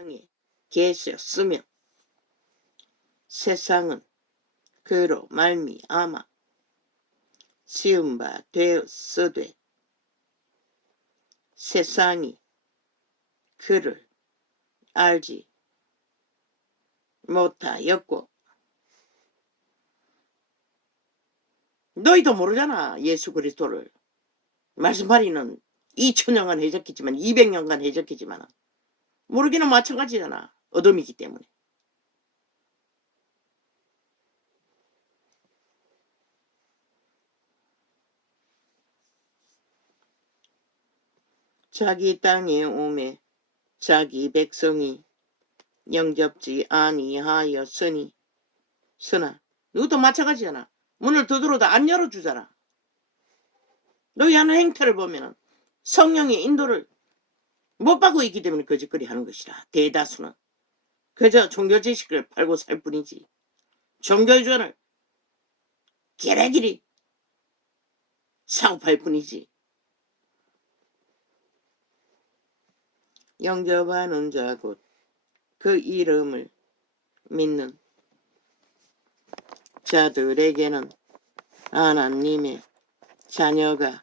세상에 계셨으며 세상은 그로 말미암아 지은 바 되었으되 세상이 그를 알지 못하였고. 너희도 모르잖아. 예수 그리스도를. 말씀하리는 2000년간 해적했지만 200년간 해적했지만 모르기는 마찬가지잖아. 어둠이기 때문에. 자기 땅에 오매 자기 백성이 영접지 아니하였으니 쓰나 너도 마찬가지잖아. 문을 두드려도 안 열어주잖아. 너희 하는 행태를 보면 성령의 인도를 못 받고 있기 때문에 거짓거리 하는 것이라. 대다수는 그저 종교 지식을 팔고 살 뿐이지 종교주의를 게레길이 사고 팔 뿐이지. 영접하는 자 곧 그 이름을 믿는 자들에게는 하나님의 자녀가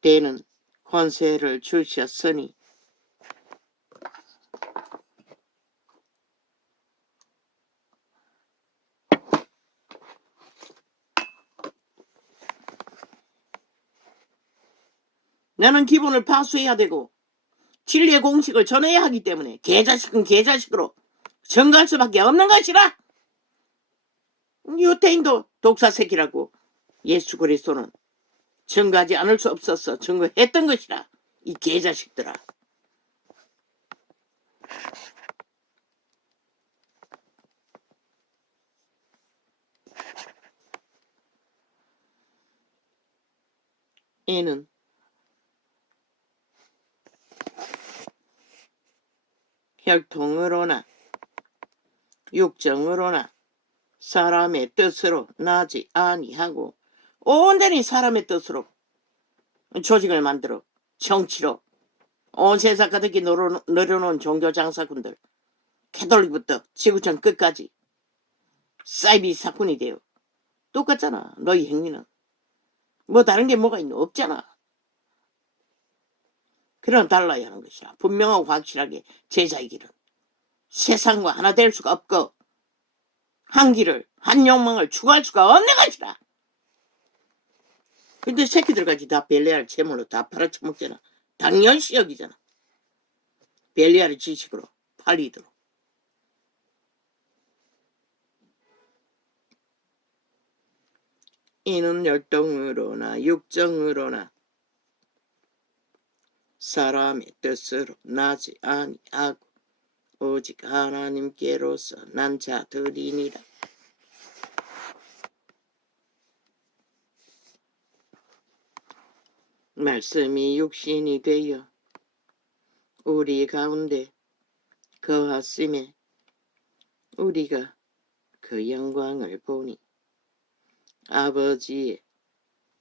되는 권세를 주셨으니 나는 기본을 파수해야 되고 진리의 공식을 전해야 하기 때문에 개자식은 개자식으로 전가할 수밖에 없는 것이라. 유태인도 독사새끼라고 예수 그리스도는 증거하지 않을 수 없었어. 증거했던 것이라. 이 개자식들아. 이는 혈통으로나 육정으로나 사람의 뜻으로 나지 아니하고 온전히 사람의 뜻으로 조직을 만들어 정치로 온 세상 가득히 늘어놓은 종교 장사꾼들 캐톨릭부터 지구촌 끝까지 사이비 사건이 돼요. 똑같잖아. 너희 행위는. 뭐 다른 게 뭐가 있노? 없잖아. 그럼 달라야 하는 것이야. 분명하고 확실하게 제자의 길은 세상과 하나 될 수가 없고 한 길을 한 욕망을 추구할 수가 없는 것이라. 근데 새끼들까지 다 벨리알 제물로 다 팔아쳐먹잖아. 당연시 여기잖아. 벨리알의 지식으로 팔리도록. 이는 혈통으로나 육정으로나 사람의 뜻으로 나지 아니하고 오직 하나님께로서 난 자들이니라. 말씀이 육신이 되어 우리 가운데 거하심에 우리가 그 영광을 보니 아버지의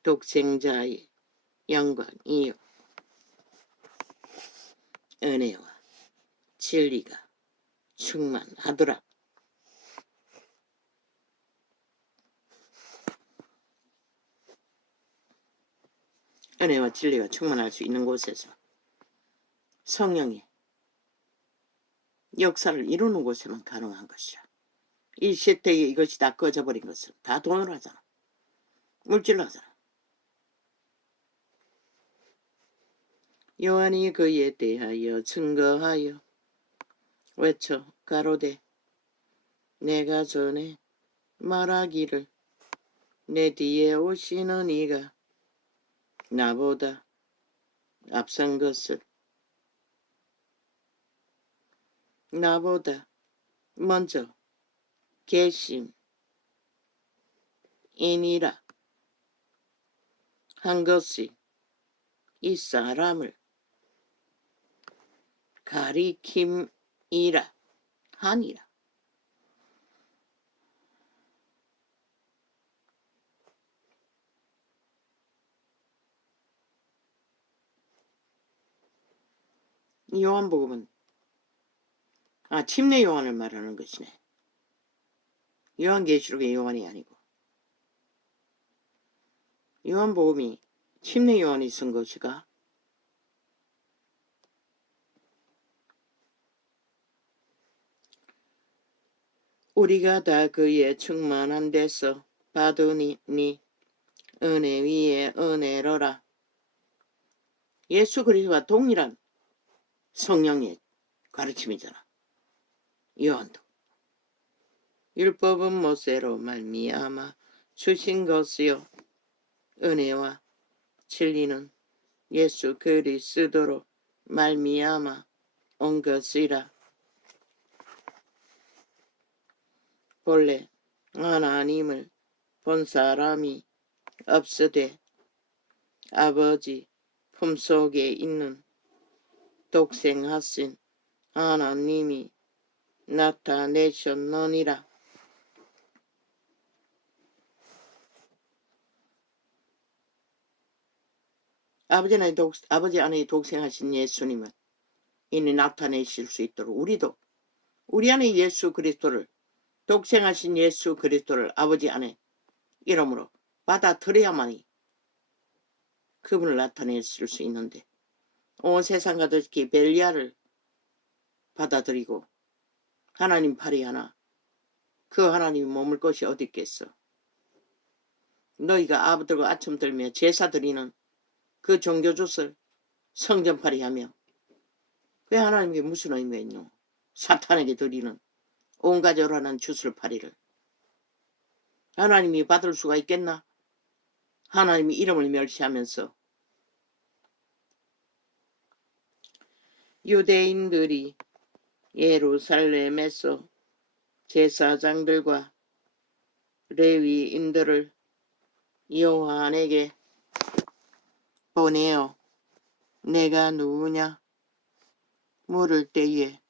독생자의 영광이요 은혜와 진리가 충만하더라. 은혜와 진리가 충만할 수 있는 곳에서 성령의 역사를 이루는 곳에만 가능한 것이야. 이 시대에 이것이 다 꺼져버린 것은 다 돈으로 하잖아. 물질로 하잖아. 요한이 그에 대하여 증거하여 외쳐 가로되 내가 전에 말하기를 내 뒤에 오시는 이가 나보다 앞선 것을 나보다 먼저 계심이니라 한 것이 이 사람을 가리킴이라 하니라. 요한복음은 침례 요한을 말하는 것이네. 요한계시록의 요한이 아니고 요한복음이 침례 요한이 쓴 것이가. 우리가 다 그의 충만한 데서 받으니 은혜 위에 은혜로라. 예수 그리스도와 동일한 성령의 가르침이잖아. 요한도. 율법은 모세로 말미암아 주신 것이요 은혜와 진리는 예수 그리스도로 말미암아 온 것이라. 본래 하나님을 본 사람이 없으되 아버지 품속에 있는 독생하신 하나님이 나타내셨느니라. 아버지 안에 독생하신 예수님을 이미 나타내실 수 있도록 우리도 우리 안에 예수 그리스도를, 독생하신 예수 그리스도를 아버지 안에 이름으로 받아들여야만이 그분을 나타내실 수 있는데, 온 세상 가득히 벨리알을 받아들이고 하나님 팔이 하나, 그 하나님이 머물 곳이 어디 있겠어. 너희가 아버들과 아침 들며 제사 드리는 그 종교주술 성전팔이 하며 그 하나님께 무슨 의미가 있노. 사탄에게 드리는 온가족하는 주술팔이를 하나님이 받을 수가 있겠나. 하나님이 이름을 멸시하면서 유대인들이 예루살렘에서 제사장들과 레위인들을 요한에게 보내어 내가 누구냐 물을 때에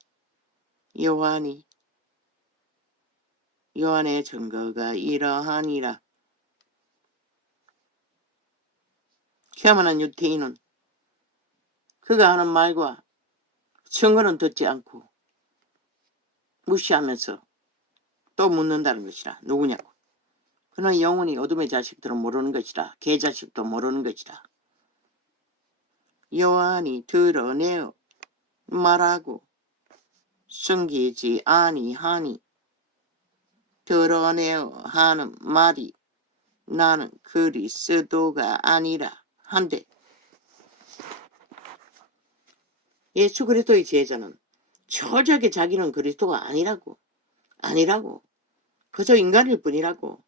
요한의 증거가 이러하니라. 교만한 유대인은 그가 하는 말과 증거는 듣지 않고 무시하면서 또 묻는다는 것이라. 누구냐고. 그러나 영원히 어둠의 자식들은 모르는 것이라. 개자식도 모르는 것이라. 요한이 드러내어 말하고 숨기지 아니하니 드러내어 하는 말이 나는 그리스도가 아니라 한데, 예수 그리스도의 제자는 철저하게 자기는 그리스도가 아니라고 그저 인간일 뿐이라고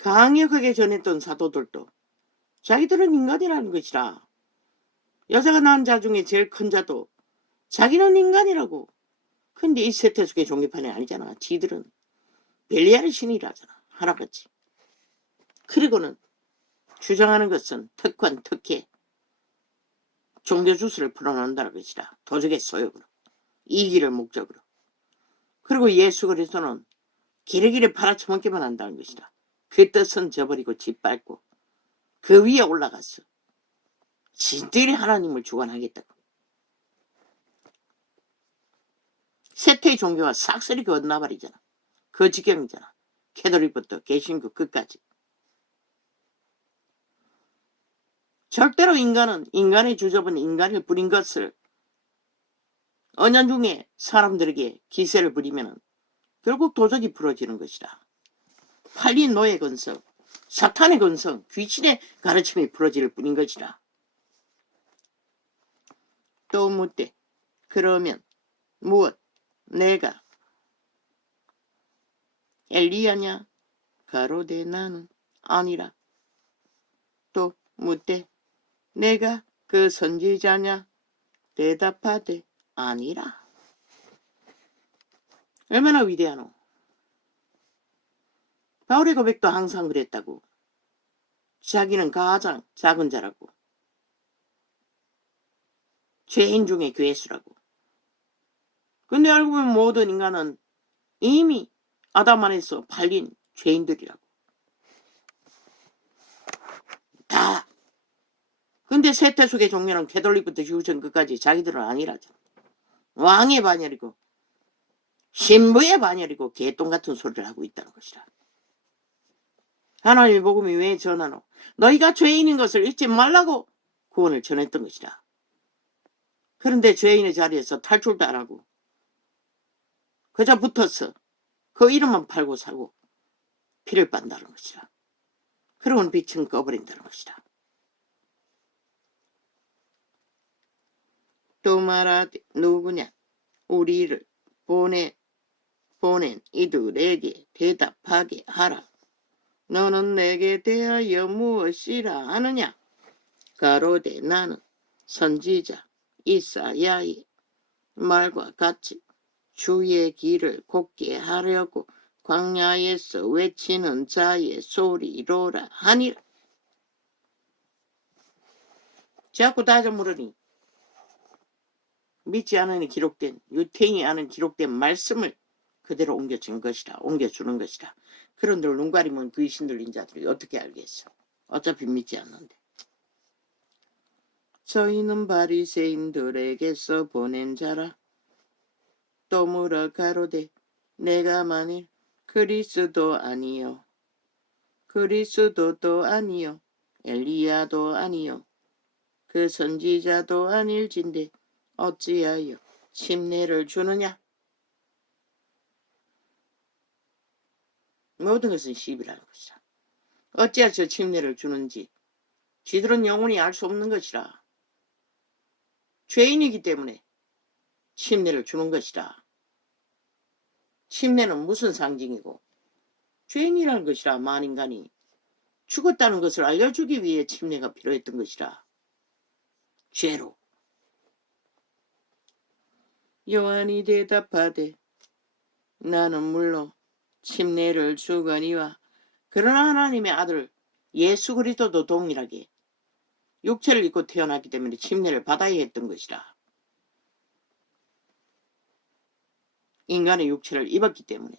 강력하게 전했던 사도들도 자기들은 인간이라는 것이라. 여자가 낳은 자 중에 제일 큰 자도 자기는 인간이라고. 근데 이 세태속의 종교판이 아니잖아. 지들은 벨리알의 신이라잖아. 하나같이. 그리고는 주장하는 것은 특권, 특혜, 종교주술을 풀어놓는다는 것이라. 도적의 소욕으로, 이기를 목적으로. 그리고 예수 그리스도는 기레기를 팔아쳐먹기만 한다는 것이라. 그 뜻은 저버리고 짓밟고 그 위에 올라갔어. 진들이 하나님을 주관하겠다고. 세태의 종교가 싹쓸이 건나버리잖아. 그 지경이잖아. 캐톨릭부터 개신교 끝까지. 절대로 인간은 인간의 주접은 인간을 부린 것을 언연중에 사람들에게 기세를 부리면 결국 도적이 부러지는 것이다. 팔린 노예 근성, 사탄의 근성, 귀신의 가르침이 부러질 뿐인 것이다. 또 묻되 그러면 무엇 내가 엘리야냐 가로되 나는 아니라. 또 묻되 내가 그 선지자냐 대답하되 아니라. 얼마나 위대하노. 바울의 고백도 항상 그랬다고. 자기는 가장 작은 자라고. 죄인 중에 괴수라고. 근데 알고 보면 모든 인간은 이미 아담 안에서 팔린 죄인들이라고. 다. 근데 세태속의 종교는 캐톨릭부터 휴전 끝까지 자기들은 아니라잖아. 왕의 반열이고 신부의 반열이고 개똥 같은 소리를 하고 있다는 것이라. 하나님의 복음이 왜 전하노? 너희가 죄인인 것을 잊지 말라고 구원을 전했던 것이라. 그런데 죄인의 자리에서 탈출도 안 하고 그저 붙어서 그 이름만 팔고 사고 피를 빤다는 것이라. 그러면 빛은 꺼버린다는 것이라. 또 말하되 누구냐? 우리를 보낸 이들에게 대답하게 하라. 너는 내게 대하여 무엇이라 하느냐? 가로되 나는 선지자 이사야의 말과 같이 주의 길을 곱게 하려고 광야에서 외치는 자의 소리로라 하니라. 자꾸 다져 물으니 믿지 않으니 기록된 유태인이 아는 기록된 말씀을 그대로 옮겨준 것이라. 옮겨주는 것이라. 그런데 눈 가리면 귀신 들린 자들이 어떻게 알겠어? 어차피 믿지 않는데. 저희는 바리새인들에게서 보낸 자라. 또 물어 가로되 내가 만일 그리스도 아니요 그리스도도 아니요 엘리야도 아니요 그 선지자도 아닐진데 어찌하여 침례를 주느냐? 모든 것은 시비라는 것이라. 어찌하여 침례를 주는지 쥐들은 영원히 알 수 없는 것이라. 죄인이기 때문에 침례를 주는 것이라. 침례는 무슨 상징이고 죄인이라는 것이라. 만인간이 죽었다는 것을 알려주기 위해 침례가 필요했던 것이라. 죄로. 요한이 대답하되 나는 물론 침례를 주거니와 그러나 하나님의 아들 예수 그리스도도 동일하게 육체를 입고 태어났기 때문에 침례를 받아야 했던 것이라. 인간의 육체를 입었기 때문에.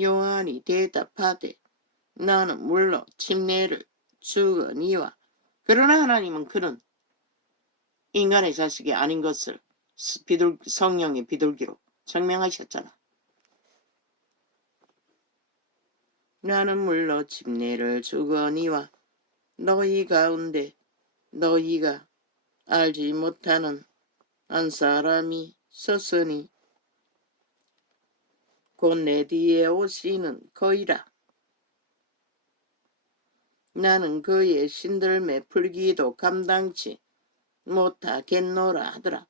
요한이 대답하되 나는 물론 침례를 주거니와 그러나 하나님은 그는 인간의 자식이 아닌 것을 성령의 비둘기로 증명하셨잖아. 나는 물론 침례를 주거니와 너희 가운데 너희가 알지 못하는 한 사람이 섰으니 곧 내 뒤에 오시는 그이라. 나는 그의 신들매 풀기도 감당치 못하겠노라 하더라.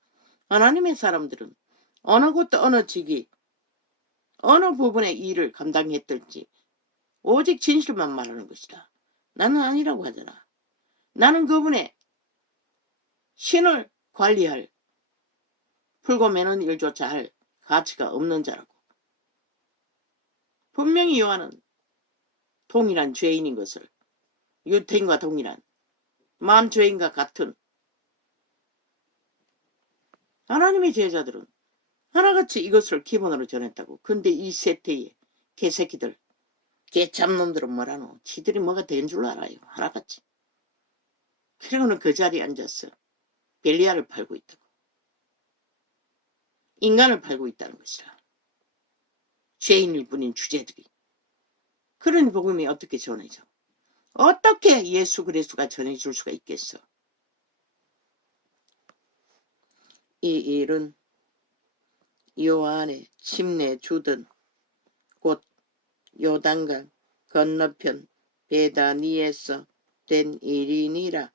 하나님의 사람들은 어느 곳도 어느 직이 어느 부분의 일을 감당했을지 오직 진실만 말하는 것이다. 나는 아니라고 하잖아. 나는 그분의 신을 관리할 풀고 매는 일조차 할 가치가 없는 자라고. 분명히 요한은 동일한 죄인인 것을, 유태인과 동일한 만죄인과 같은 하나님의 제자들은 하나같이 이것을 기본으로 전했다고. 근데 이 세태의 개새끼들, 개참놈들은 뭐라노? 지들이 뭐가 된 줄 알아요. 하나같이. 그러고는 그 자리에 앉아서 벨리알을 팔고 있다고. 인간을 팔고 있다는 것이라. 죄인일 뿐인 주제들이. 그런 복음이 어떻게 전해져? 어떻게 예수 그리스도가 전해줄 수가 있겠어? 이 일은 요한의 침례 주던 곧 요단강 건너편 베다니에서 된 일이니라.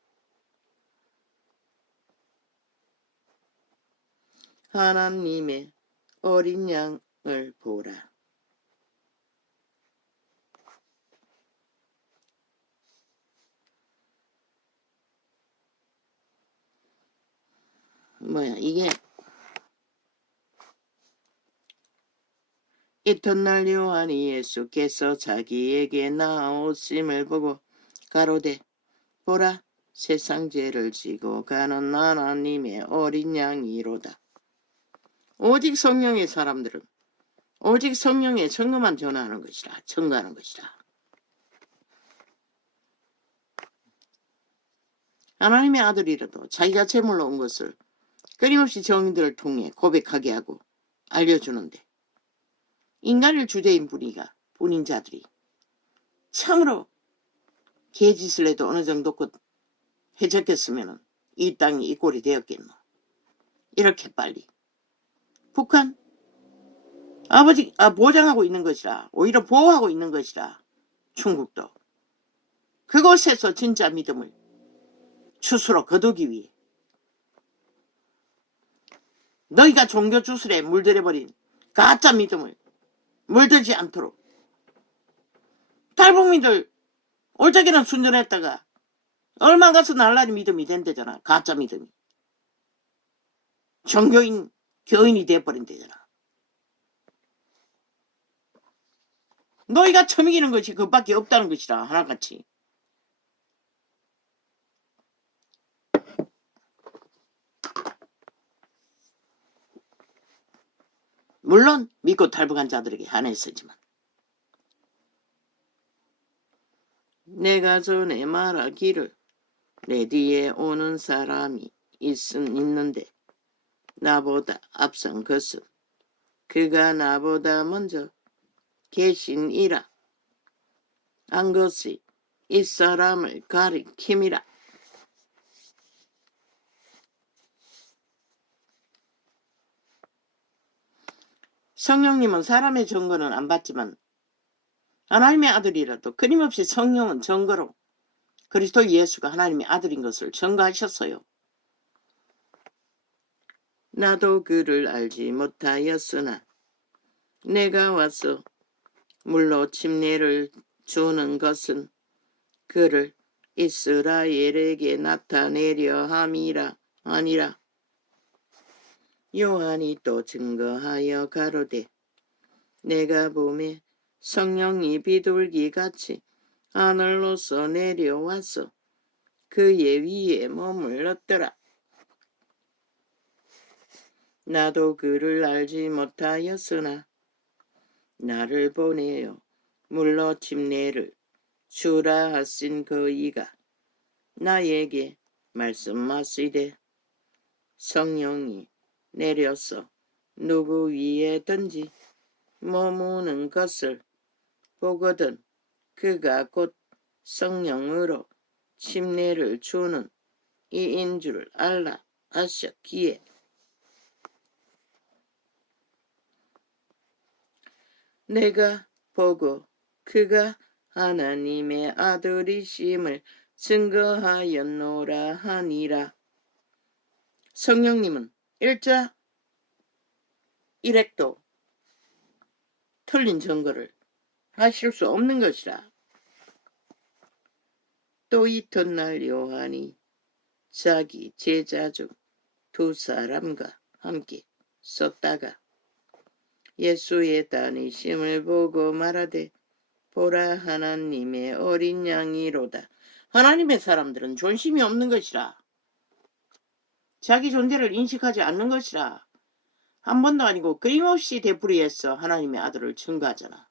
하나님의 어린 양을 보라. 뭐야 이게? 이튿날 요한이 예수께서 자기에게 나오심을 보고 가로되 보라 세상 죄를 지고 가는 하나님의 어린 양이로다. 오직 성령의 사람들은 오직 성령의 증거만 전하는 것이라. 증거하는 것이라. 하나님의 아들이라도 자기가 제물로 온 것을 끊임없이 정인들을 통해 고백하게 하고 알려주는데 인간을 주제인 분인 자들이 참으로 개짓을 해도 어느 정도 곧 해적했으면 이 땅이 이 꼴이 되었겠노. 이렇게 빨리 북한 보장하고 있는 것이라, 오히려 보호하고 있는 것이라. 중국도 그곳에서 진짜 믿음을 추수로 거두기 위해 너희가 종교 주술에 물들여버린 가짜 믿음을 물들지 않도록 탈북민들 올적이는 순전했다가 얼마 가서 날라리 믿음이 된대잖아. 가짜 믿음이. 종교인 교인이 돼버린대잖아. 너희가 처음 이기는 것이 그밖에 없다는 것이라. 하나같이. 물론 믿고 탈북한 자들에게 한해서지만 내가 전에 말하기를 내 뒤에 오는 사람이 있는데 나보다 앞선 것은 그가 나보다 먼저 계시니라. 한 것이 이 사람을 가리킴이라. 성령님은 사람의 증거는 안 받지만 하나님의 아들이라도 끊임없이 성령은 증거로 그리스도 예수가 하나님의 아들인 것을 증거하셨어요. 나도 그를 알지 못하였으나 내가 와서 물로 침례를 주는 것은 그를 이스라엘에게 나타내려 함이라 아니라. 요한이 또 증거하여 가로되 내가 보매 성령이 비둘기같이 하늘로서 내려와서 그의 위에 머물렀더라. 나도 그를 알지 못하였으나 나를 보내어 물로 침례를 주라 하신 그이가 나에게 말씀하시되 성령이 내려서 누구 위에든지 머무는 것을 보거든 그가 곧 성령으로 침례를 주는 이인 줄 알라 하셨기에 내가 보고 그가 하나님의 아들이심을 증거하였노라 하니라. 성령님은 일자 일획도 틀린 증거를 하실 수 없는 것이라. 또 이튿날 요한이 자기 제자 중 두 사람과 함께 섰다가 예수의 다니심을 보고 말하되 보라 하나님의 어린 양이로다. 하나님의 사람들은 존심이 없는 것이라. 자기 존재를 인식하지 않는 것이라. 한 번도 아니고 끊임없이 되풀이해서 하나님의 아들을 증거하잖아.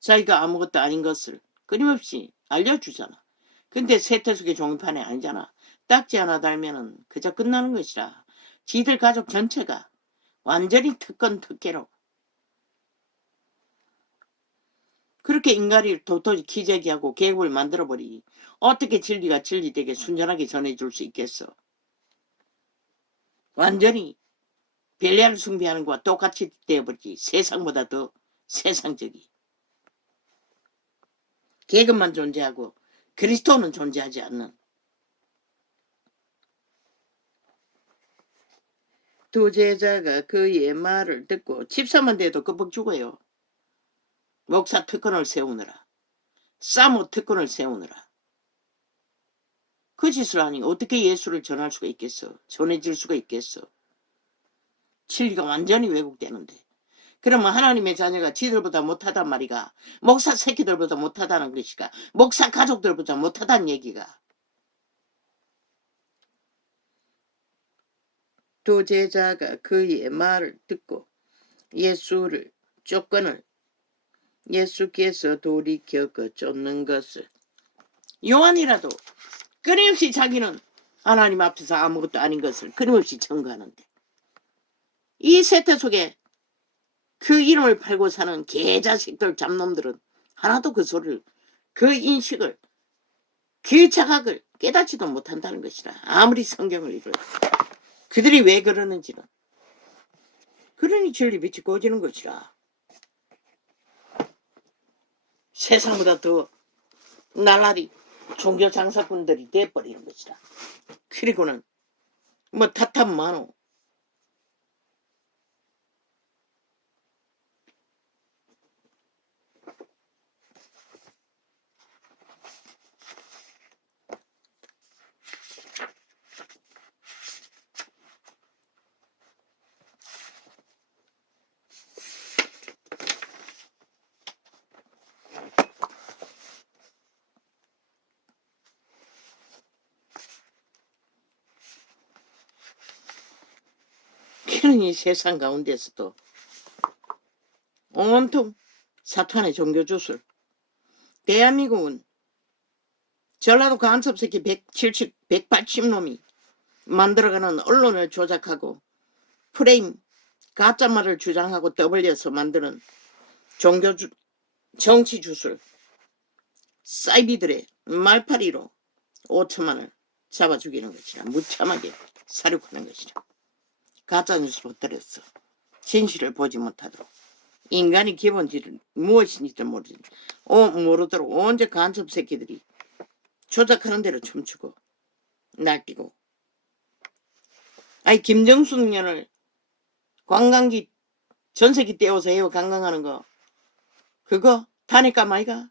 자기가 아무것도 아닌 것을 끊임없이 알려주잖아. 근데 세태숙의 종이판에 아니잖아. 딱지 하나 달면은 그저 끝나는 것이라. 지들 가족 전체가 완전히 특권특혜로 그렇게 인간을 도토리 기재기하고 계급을 만들어버리. 어떻게 진리가 진리되게 순전하게 전해줄 수 있겠어. 완전히 벨리알을 숭배하는 것과 똑같이 되어버리지. 세상보다 더 세상적이. 계급만 존재하고 그리스도는 존재하지 않는. 두 제자가 그의 말을 듣고 집사만 돼도 끄뻑 죽어요. 목사 특권을 세우느라. 사모 특권을 세우느라. 그 짓을 하니 어떻게 예수를 전할 수가 있겠어. 전해질 수가 있겠어. 진리가 완전히 왜곡되는데. 그러면 하나님의 자녀가 지들보다 못하단 말이가. 목사 새끼들보다 못하다는 것이가. 목사 가족들보다 못하다는 얘기가. 두 제자가 그의 말을 듣고 예수를 쫓거늘 예수께서 돌이켜 쫓는 것을. 요한이라도 끊임없이 자기는 하나님 앞에서 아무것도 아닌 것을 끊임없이 증거하는데 이 세태 속에 그 이름을 팔고 사는 개자식들 잡놈들은 하나도 그 소리를 그 인식을 그 자각을 깨닫지도 못한다는 것이라. 아무리 성경을 읽어도 그들이 왜 그러는지는 그러니 진리 빛이 꺼지는 것이라. 세상보다 더 나날이 종교 장사꾼들이 돼버리는 것이라. 그리고는 뭐 탓하면 많어. 그러니 세상 가운데서도 온통 사탄의 종교 주술. 대한민국은 전라도 간섭새끼 180놈이 만들어가는 언론을 조작하고 프레임 가짜말을 주장하고 떠벌려서 만드는 정치 주술 사이비들의 말파리로 5천만을 잡아 죽이는 것이라. 무참하게 사륙하는 것이라. 가짜뉴스로 때렸어. 진실을 보지 못하도록. 인간의 기본질은 무엇인지도 모르도록 언제 간첩 새끼들이 조작하는 대로 춤추고 날뛰고. 아니 김정숙 년을 관광기 전세기 떼어서 해요. 관광하는 거 그거 타니까 마이가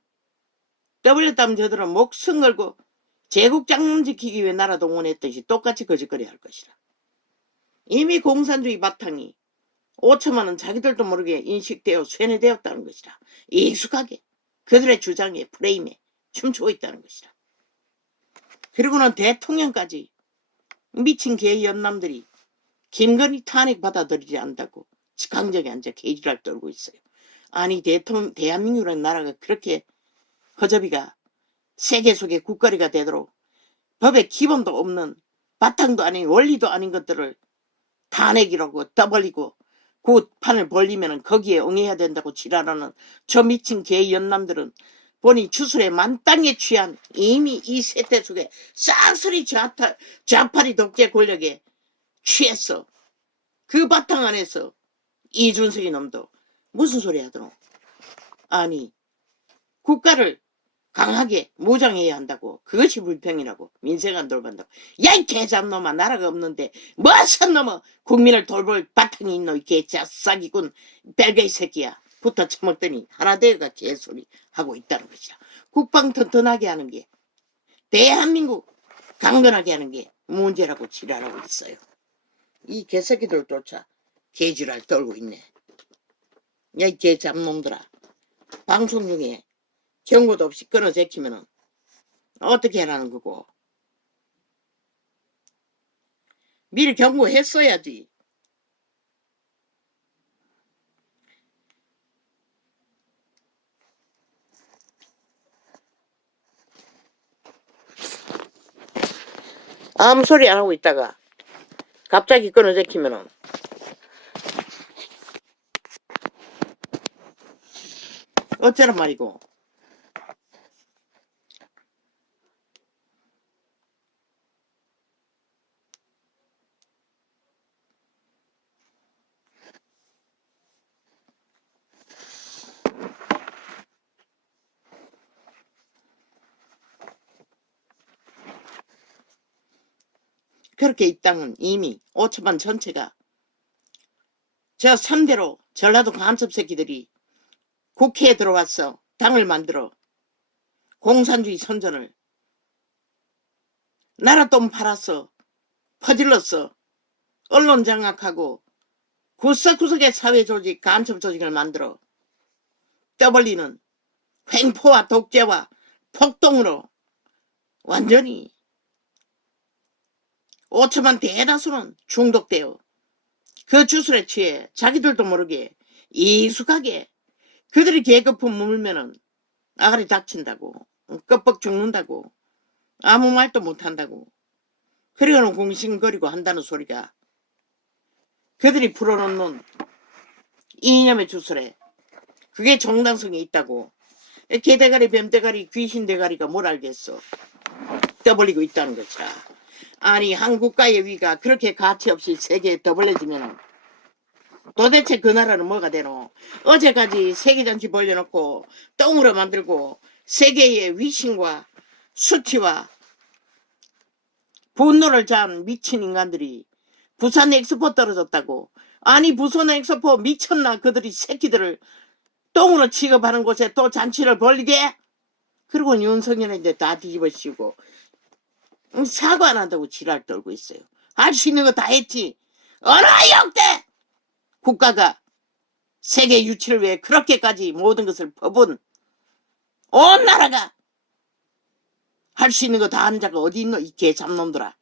떠벌렸다면 저들은 목숨 걸고 제국장군 지키기 위해 나라 동원했듯이 똑같이 거짓거리 할 것이라. 이미 공산주의 바탕이 5천만은 자기들도 모르게 인식되어 쇠뇌되었다는 것이라. 익숙하게 그들의 주장에 프레임에 춤추고 있다는 것이라. 그리고는 대통령까지 미친 개 연남들이 김건희 탄핵 받아들이지 않다고 직강적에 앉아 개지랄 떨고 있어요. 아니 대한민국이라는 나라가 그렇게 허접이가 세계 속의 국거리가 되도록 법의 기본도 없는 바탕도 아닌 원리도 아닌 것들을 탄핵이라고 떠벌리고 그 판을 벌리면 거기에 응해야 된다고 지랄하는 저 미친 개 연남들은 보니 주술에 만땅에 취한 이미 이 세태 속에 싹쓸이 좌파리 독재 권력에 취했어. 그 바탕 안에서 이준석이 놈도 무슨 소리 하더노. 아니 국가를 강하게 무장해야 한다고. 그것이 불평이라고. 민생 안 돌반다고. 야 이 개잡놈아 나라가 없는데 무슨 놈아 국민을 돌볼 바탕이 있노. 이 개자싸기꾼 뺄개이 새끼야. 붙어 처먹더니 하나 되어가 개소리 하고 있다는 것이라. 국방 튼튼하게 하는 게 대한민국 강건하게 하는 게 문제라고 지랄하고 있어요. 이 개새끼들조차 개지랄 떨고 있네. 야 이 개잡놈들아 방송 중에 경고도 없이 끊어 제키면은 어떻게 하라는 거고. 미리 경고했어야지. 아무 소리 안 하고 있다가 갑자기 끊어 제키면은 어쩌란 말이고. 그렇게 이 땅은 이미 5천만 전체가 저 3대로 전라도 간첩 새끼들이 국회에 들어와서 당을 만들어 공산주의 선전을 나라 돈 팔았어. 퍼질렀어. 언론 장악하고 구석구석의 사회조직 간첩 조직을 만들어 떠벌리는 횡포와 독재와 폭동으로 완전히 5천만 대다수는 중독되어 그 주술에 취해 자기들도 모르게 익숙하게 그들이 계급품 물면은 아가리 닥친다고 껍벅 죽는다고 아무 말도 못한다고 그리고는 궁신거리고 한다는 소리가 그들이 풀어놓는 이념의 주술에 그게 정당성이 있다고. 개대가리, 뱀대가리, 귀신대가리가 뭘 알겠어. 떠벌리고 있다는 것이라. 아니 한 국가의 위가 그렇게 가치없이 세계에 떠벌려지면 도대체 그 나라는 뭐가 되노. 어제까지 세계잔치 벌려놓고 똥으로 만들고 세계의 위신과 수치와 분노를 잔 미친 인간들이 부산 엑스포 떨어졌다고. 아니 부산 엑스포 미쳤나. 그들이 새끼들을 똥으로 취급하는 곳에 또 잔치를 벌리게. 그리고 윤석열인데 다 뒤집어 씌우고 사과 안 한다고 지랄 떨고 있어요. 할 수 있는 거 다 했지. 어느 역대 국가가 세계 유치를 위해 그렇게까지 모든 것을 퍼본 온 나라가 할 수 있는 거 다 하는 자가 어디 있노. 이 개잡놈들아.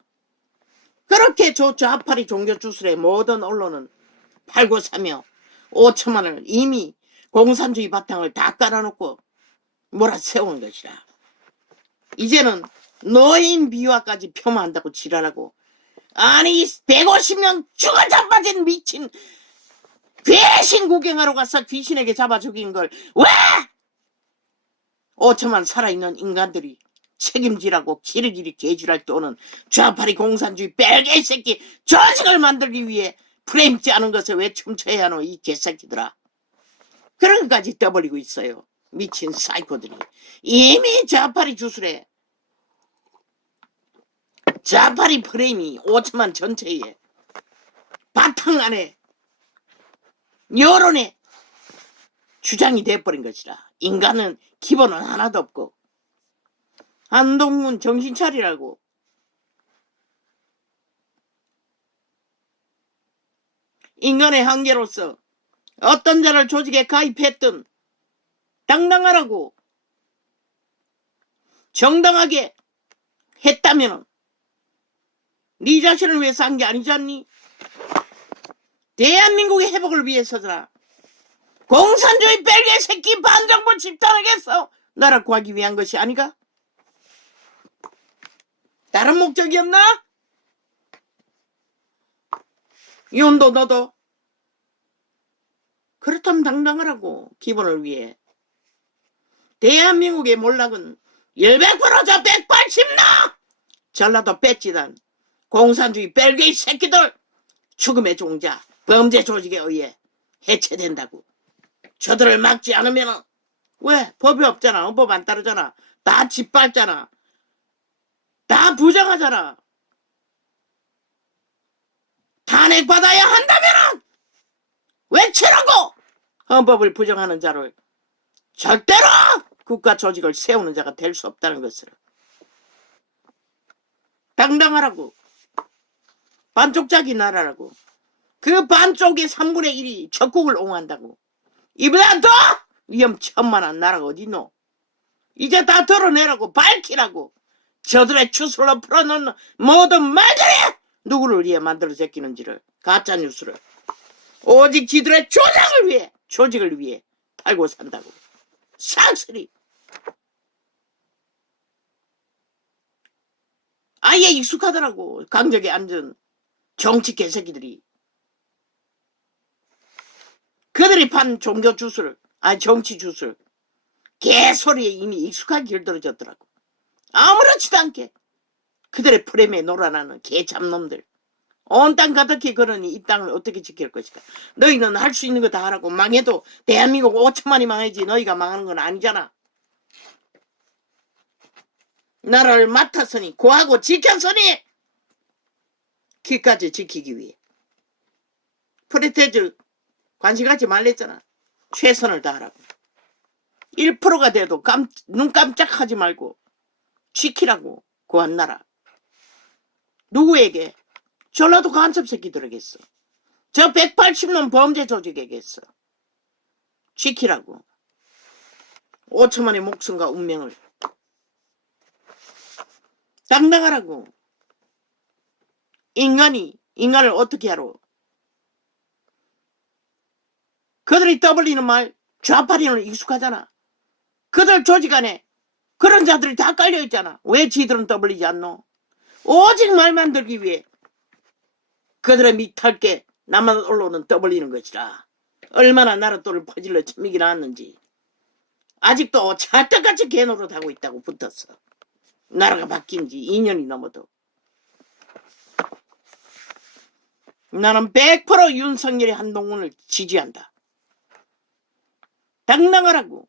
그렇게 좌파리 종교주술의 모든 언론은 팔고 사며 5천만 원을 이미 공산주의 바탕을 다 깔아놓고 몰아세우는 것이라. 이제는 노인 비화까지 폄하한다고 지랄하고. 아니 150명 죽어 자빠진 미친 귀신 구경하러 가서 귀신에게 잡아 죽인 걸 왜 5천만 살아있는 인간들이 책임지라고 기르기리 개지랄 떠는 좌파리 공산주의 뺄개 새끼 조직을 만들기 위해 프레임지 않은 것을 왜 춤춰야 하노. 이 개새끼들아. 그런 것까지 떠버리고 있어요. 미친 사이코들이. 이미 좌파리 주술에 좌파리 프레임이 5천만 전체에 바탕 안에 여론의 주장이 돼버린 것이라. 인간은 기본은 하나도 없고. 한동훈 정신 차리라고. 인간의 한계로서 어떤 자를 조직에 가입했든 당당하라고. 정당하게 했다면 네 자신을 위해서 한 게 아니지 않니? 대한민국의 회복을 위해서잖아. 공산주의 뺄개 새끼 반정부 집단에게서 나라 구하기 위한 것이 아니가? 다른 목적이 없나? 윤도 너도. 그렇다면 당당하라고. 기본을 위해. 대한민국의 몰락은 100%저 180나! 전라도 배지단 공산주의 뺄개 새끼들 죽음의 종자 범죄 조직에 의해 해체된다고. 저들을 막지 않으면 왜? 법이 없잖아. 헌법 안 따르잖아. 다 짓밟잖아. 다 부정하잖아. 탄핵받아야 한다면 외치라고. 헌법을 부정하는 자를 절대로 국가 조직을 세우는 자가 될 수 없다는 것을. 당당하라고. 반쪽짜기 나라라고. 그 반쪽의 3분의 1이 적국을 옹호한다고. 이보다 더 위험천만한 나라가 어디노. 이제 다 드러내라고. 밝히라고. 저들의 추술로 풀어놓는 모든 말들이 누구를 위해 만들어 제끼는지를. 가짜뉴스를 오직 지들의 조장을 위해 조직을 위해 팔고 산다고. 싹쓸이. 아예 익숙하더라고. 강적에 앉은 정치 개새끼들이. 그들이 판 종교 주술, 아니 정치 주술, 개소리에 이미 익숙하게 길들어졌더라고. 아무렇지도 않게 그들의 프레임에 놀아나는 개잡놈들. 온 땅 가득히 그러니 이 땅을 어떻게 지킬 것일까. 너희는 할 수 있는 거 다 하라고. 망해도 대한민국 5천만이 망하지 너희가 망하는 건 아니잖아. 나라를 맡았으니 구하고 지켰으니 기까지 지키기 위해. 프리테즈 관심 갖지 말랬잖아. 최선을 다하라고. 1%가 돼도 눈 깜짝하지 말고 지키라고. 구한 나라. 누구에게? 전라도 간첩 새끼들에게서. 저 180년 범죄 조직에게서. 지키라고. 5천만의 목숨과 운명을. 당당하라고. 인간을 어떻게 하러. 그들이 떠벌리는 말 좌파리는 익숙하잖아. 그들 조직 안에 그런 자들이 다 깔려있잖아. 왜 지들은 떠벌리지 않노? 오직 말만 들기 위해 그들의 밑탈게 남한 언론은 떠벌리는 것이라. 얼마나 나라또를 퍼질러 처미기 나왔는지. 아직도 찰떡같이 개노릇하고 있다고 붙었어. 나라가 바뀐 지 2년이 넘어도. 나는 100% 윤석열의 한동훈을 지지한다. 당당하라고.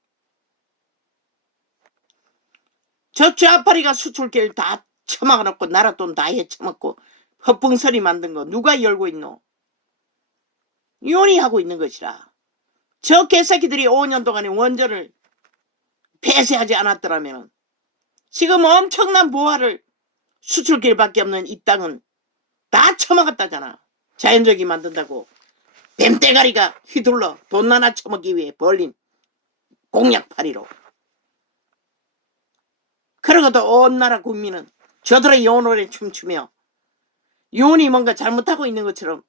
저 좌파리가 수출길 다 처막아놓고 나라 돈 다 해쳐먹고 헛붕서리 만든 거 누가 열고 있노? 윤이 하고 있는 것이라. 저 개새끼들이 5년 동안에 원전을 폐쇄하지 않았더라면 지금 엄청난 보화를 수출길밖에 없는 이 땅은 다 처먹었다잖아. 자연적이 만든다고 뱀대가리가 휘둘러 돈 하나 처먹기 위해 벌린 공약파리로. 그러고도 온 나라 국민은 저들의 연호에 춤추며 윤이 뭔가 잘못하고 있는 것처럼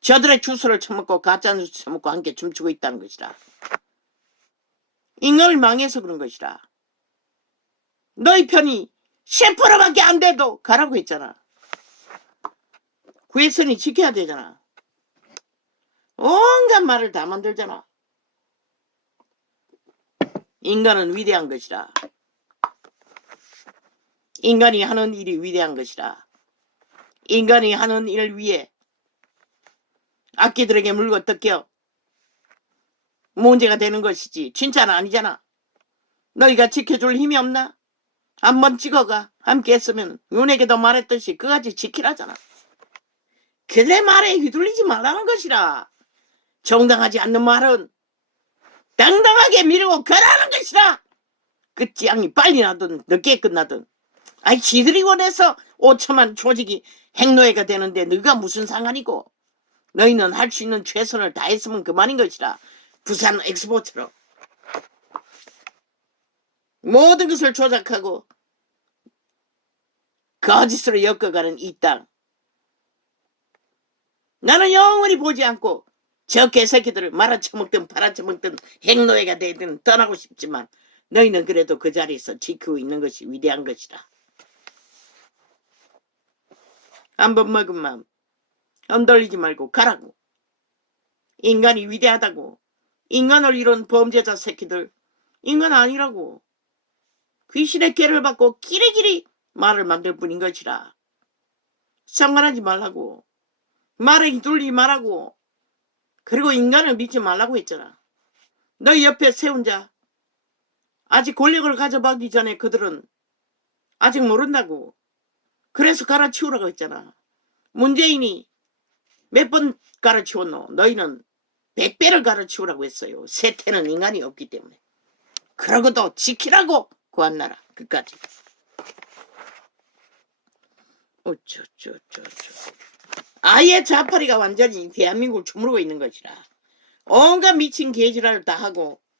저들의 주소를 처먹고 가짜뉴스 처먹고 함께 춤추고 있다는 것이다. 인간을 망해서 그런 것이다. 너희 편이 10%밖에 안 돼도 가라고 했잖아. 구혜선이 지켜야 되잖아. 온갖 말을 다 만들잖아. 인간은 위대한 것이다. 인간이 하는 일이 위대한 것이다. 인간이 하는 일을 위해 악기들에게 물고 뜯겨 문제가 되는 것이지 진짜는 아니잖아. 너희가 지켜줄 힘이 없나? 한번 찍어가. 함께 했으면 윤에게도 말했듯이 그같이 지키라잖아. 그들의 말에 휘둘리지 말라는 것이라. 정당하지 않는 말은 당당하게 밀고 가라는 것이라. 끝장이 빨리 나든 늦게 끝나든. 아이 지들이 원해서 5천만 조직이 행노예가 되는데 너가 무슨 상관이고. 너희는 할 수 있는 최선을 다했으면 그만인 것이라. 부산 엑스포처럼 모든 것을 조작하고 거짓으로 엮어가는 이 땅. 나는 영원히 보지 않고 저 개새끼들을 말아쳐먹든 팔아쳐먹든 행노예가 되든 떠나고 싶지만 너희는 그래도 그 자리에서 지키고 있는 것이 위대한 것이다. 한번 먹은 마음 흔들리지 말고 가라고. 인간이 위대하다고. 인간을 이룬 범죄자 새끼들 인간 아니라고. 귀신의 깨를 받고 끼리끼리 말을 만들 뿐인 것이라. 상관하지 말라고. 말에 휘둘리지 말라고. 그리고 인간을 믿지 말라고 했잖아. 너희 옆에 세운 자 아직 권력을 가져가기 전에 그들은 아직 모른다고. 그래서 갈아치우라고 했잖아. 문재인이 몇 번 갈아치웠노? 너희는 100배를 갈아치우라고 했어요. 세태는 인간이 없기 때문에. 그러고도 지키라고 구한나라 끝까지. 어쩌. 아예 좌파리가 완전히 대한민국을 주무르고 있는 것이라. 온갖 미친 개지랄을 다 하고